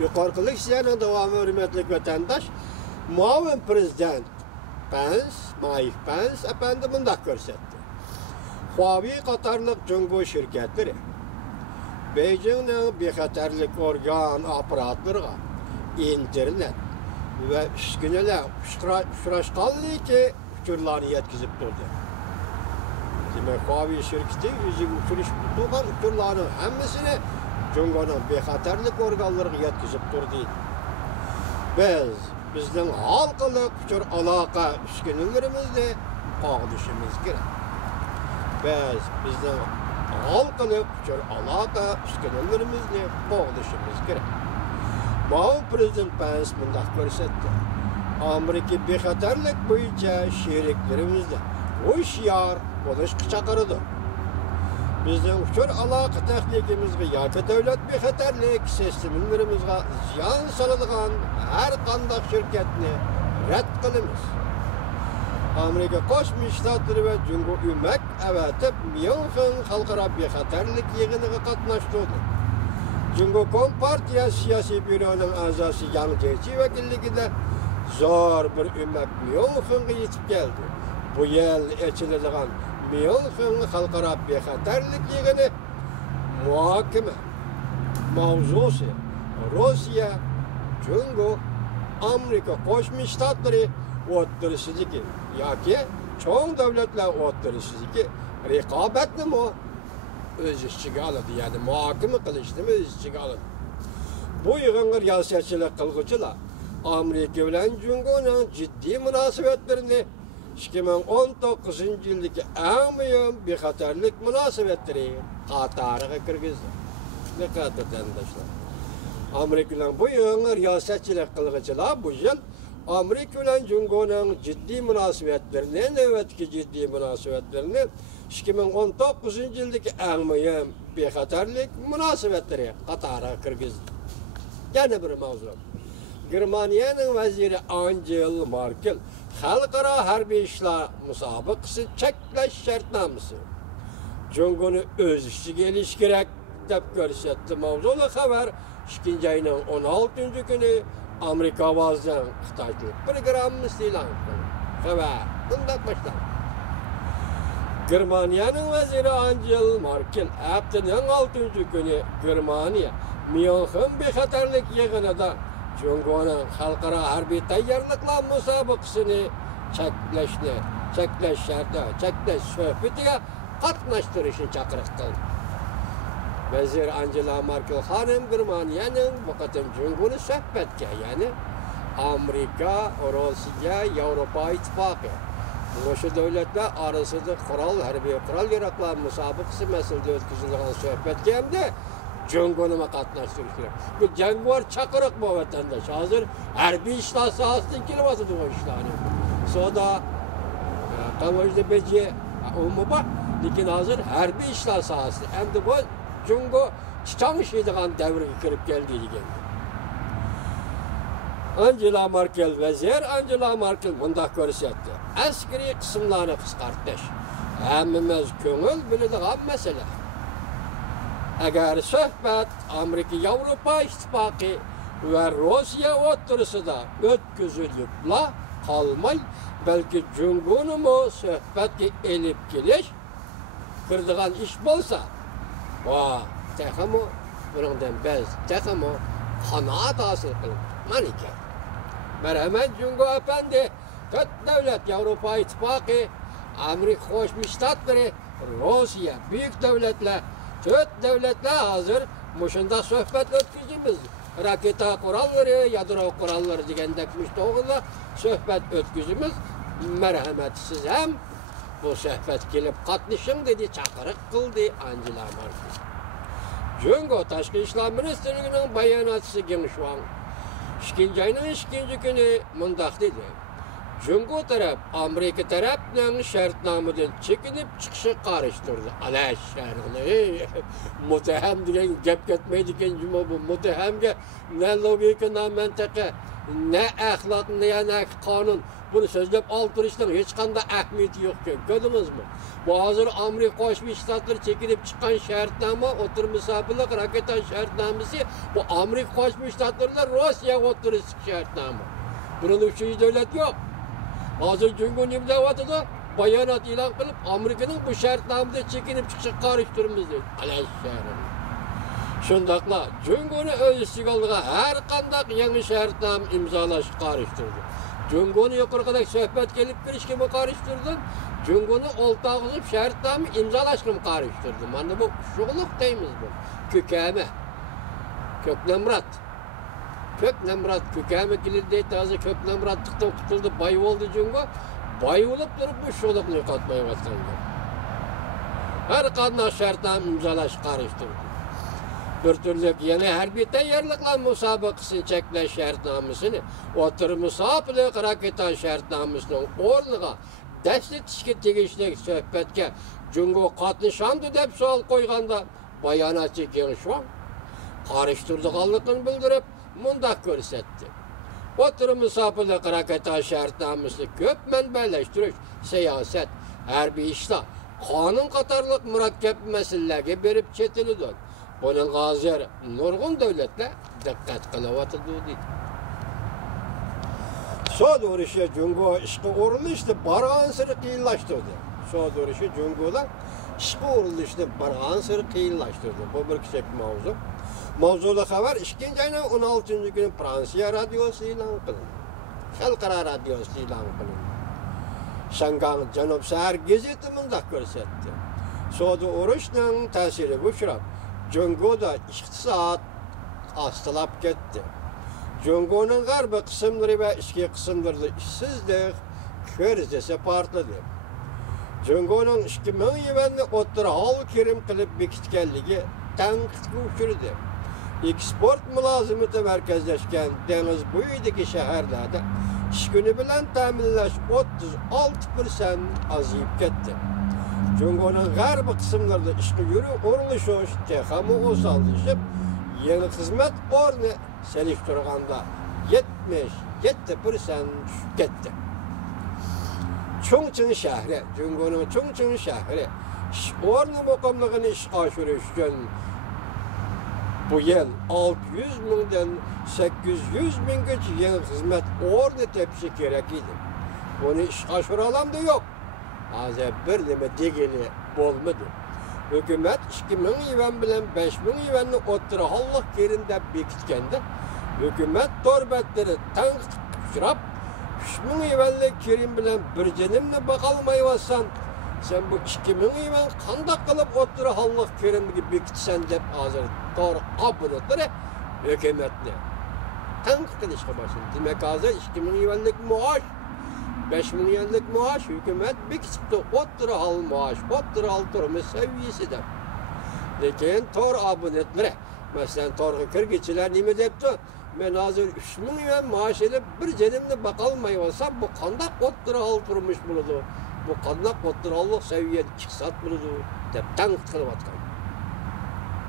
Yukarılık siyanın devamı hürmetlik vatandaş, muavin prezident Mike Pence efendi bundak görsetti. Huawei Katarlık Cungo şirketleri, Beijing'in bexatarlik organ aparatları, internet ve üsküneler uçraşkallığı ki uçurlarını yetkizip durdu. Demek Huawei şirketi yüzük uçuruş tutulan uçurlarının hemmisini Cungo'nun bexatarlik organları yetkizip durdu. Bizden halkılık uçur alaka üskünelerimizle pağdışımız gerek. Bizden halkılık uçur alaka üskünelerimizle pağdışımız gerek. Mağun Prezident Pence bundak görsetti. Amerika bexatarlik boyunca şeriklerimizle hoşyar oluş çakırıdır. Bizden uçur alaka texnikimizge yoki devlet bexatarlik sistemlerimizge ziyan saladigan her qandaq şirketni rad qilamiz. Amerika Qo'shma Shtatlari va Jungo Umak avatib Myunxen xalqaro bexatarlik yig'iniga qatnashdi. Jungo Kompartiya siyosiy byuroning a'zosi Yang Jiechi vakilligida zo'r bir umak Myunxenga yetib keldi. Bu yil ochiladigan Myunxen xalqaro bexatarlik yig'ini muhokama mavzusi Rossiya, Jungo, Amerika Qo'shma Shtatlari o'ttirishligi yoki cho'ng davlatlar o'ttirishligi raqobatni o'z ichiga oladi, ya'ni muhokama qilishni o'z ichiga oladi. Bu yig'inga riyosatchilik qilguvchilar Amerika bilan Jungoning jiddiy munosabatlarini 2019-yildagi eng muhim bexatarlik munosabatlari qatoriga kirgizdi. Diqqat vatandoshlar. Amerika bilan bu yig'inga riyosatchilik qilguvchilar bu yil Amerika bilan Jungoning jiddiy munosabatlarini, navbatdagi jiddiy munosabatlarini 2019-yildagi eng muhim bexatarlik munosabatlari qatoriga kirgizdi. Yana bir mavzu. Germaniyaning vaziri Angela Merkel xalqaro harbiy ishlar musobaqasi cheklash shartnomasi Jungoni o'z ichiga olish kerak deb ko'rsatdi. Mavzuli xabar 2-ayning 16-kuni Amerika ovozidan Xitoylik programmasi e'lon qildi. Xabar bunday boshlanadi. Germaniyaning vaziri Angela Merkel haftaning 6-kuni Germaniya Myunxen bexatarlik yig'inida Jungoning xalqaro harbiy tayyorliklar musobaqasini cheklash suhbatiga qatnashtirishni chaqiriq qildi. Vazir Angela Merkel xonim Germaniyaning bu qatim Jungoni suhbatga, ya'ni Amerika, Rossiya, Yevropa ittifoqi o'sha davlatlar orasida harbiy qurol yaroqlar musobaqasi masalada o'tkazilgan suhbatga hamda Jungoni qatnashtirish kerak. Bu jangovar chaqiriq bu vatandosh. Hozir harbiy ishlar sohasidan kelyapti bu ishlarni. Soda qavajda beje umuman, lekin hozir harbiy ishlar sohasi. Endi bu Jungo chiqamishadigan davrga kirib keldi degan. Vazir Angela Merkel bunday ko'rsatdi. Askariy qismlarni qisqartirish hammamiz ko'ngil biladigan masala. Agar suhbat Amerika, Yevropa ittifoqi va Rossiya o'rtasida o'tkazilibla qolmay, balki Jungoni suhbatga elib kelish kirdigan ish bo'lsa, texmo bundan biz texmo qanoat hosil qilib malika. Marhamat Jungo efendi, to'rt davlat Yevropa ittifoqi, Amerika Qo'shma Shtatlari, Rossiya, buyuk davlatlar, to'rt davlatlar hozir mushunda suhbat o'tkazamiz. Raketa qurollari, yadro qurollari degandek to'g'rida suhbat o'tkazamiz. Marhamat, siz ham bu suhbat kelib qatnashing dedi, chaqiriq qildi Angela Merkel. Jungo Tashqi ishlar ministrligining bayonotchisi Geng Shuang 2-ayning 2-kuni mundaq dedi. Jungo taraf Amerika tarafning shartnomadan chekinib chiqishi qarshi turdi. Alash shartni mutaham degan gap ketmaydi ekan, bu mutahamga na logika, na mantiqa ne ahlak, ne kanun. Bunu sözlep altırıştan hiç kanda ahmeti yok ki. Gördünüz mü? Bu hazır Amerika Koşmuş Ştatları çekilip çıkan şartname, otur misafirlik raketan şartnamesi, bu Amerika Koşmuş Ştatları'yla Rusya oturuş şartname. Bunun üçüncü devlet yok. Hazır Cumhurbaşkanı imzaladı, bayanat ilan kılıp Amerika'nın bu şartnamede çekilip çıkacak karıştırımızı. Alaşşarım. Şundakla Cumhurbaşkanı öz sigalığa her kandak yeni şartname imzalaş karıştırdı. Cumhurbaşkanı yukarıda sohbet gelip girişkimi karıştırdın. Cumhurbaşkanı oltağızıp şartname imzalaşkımı karıştırdı. Hani bu şuğluk deyimiz bu. Kükeme. Köknemrat. Köknemrat. Kükeme kilirdeyi taze köknemratlıktan kurtuldu. Bay oldu Cumhurbaşkanı. Bay olup durup bu şuğlukluğu katmaya başlandı. Her kandak şartname imzalaş karıştırdı. Bir türlü yeni harbiy tayyorliklar musabakasını çekle şartnamesini, otur musafirlik raketan şartnamesinin o'rniga dastetishga tegishli suhbatga Jungo qatnashamdi deb savol qo'yganda bayonotchi Genshwang qarishtirdiganligini bildirib mundaq ko'rsatdi. Otur musafirlik raketan şartnamesini ko'p manbalalashtirish, siyosat, harbiy ishlar, qonun qatorliq murakkab masalalarga berib chetiladi. Bunun hazır nurgun devletler dikkat kılavatıldı deydi. Soğud uğraşı Cungo işki uğruluştu barağın sırı kıyıllaştırdı. Soğud uğraşı Cungo'da işki uğruluştu barağın sırı kıyıllaştırdı. Bu bir küçük mavzu. Mavzuda haber 2. ayının 16. günü Fransiya radyosu ilan kılındı. Halkara radyosu ilan kılındı. Şangan Canub Sahar gazetimizde görsetti. Soğud uğraşının tesiri güçrab. Jungo'da iktisat asılap gitti. Jungo'nun garbi kısımları ve içki kısımları işsizlik, krizi partladı. Jungo'nun 2000 yılında otur hal kerim kılıp bekitkenliği tanqidga uçurdu. Eksport mülazimeti merkezleşken deniz boyidagi şehirlerde iş günü bilen ta'minlash 36% azayıp gitti. Jungo'nun garbi kısımlarda işki yürü uğurluş texamı osallaşıp yeni hizmet o'rni selektirganda 77% düşüp gitti. Chongqing şehri, Jungo'nun Chongqing şehri iş o'rni muqimligini ishga oshirish uchun bu yıl 600 mingdan 800 minggacha yeni hizmet o'rni tepishi kerak edi. Buni ishga oshira olamdi yo'q. Hozir bir nima degili bo'lmadi. Hukumat 2000 yuan bilan 5000 yuanni o'ttira Allah kerin deb bekitganda, hukumat torbatlari tanqidga uchrab, 3000 yuanlik kerim bilan bir jinimni baqalmayotsan, sen bu 2000 yuan qanday qilib o'ttira Allah kerimga bekitsan deb hozir to'g'ri qabulatlari hukumatni tanqid qilishga boshladi. Demak, hozir 2000 yuanlik maosh 5000 yuanlik maaş hükümet bekitipti. O'ttira al maaş, o'ttira al turmuş seviyesida. Lekin tor abonetlari, masalan, torga kirgichilar nima debdi? Men hozir 3000 yuan maaş elib bir jinimni baqalmay olsam, bu qanday o'ttira al turmush bo'ladi? Bu qanday o'ttira allik saviyada iqtisod bo'ladi deb tanqid qilyapti.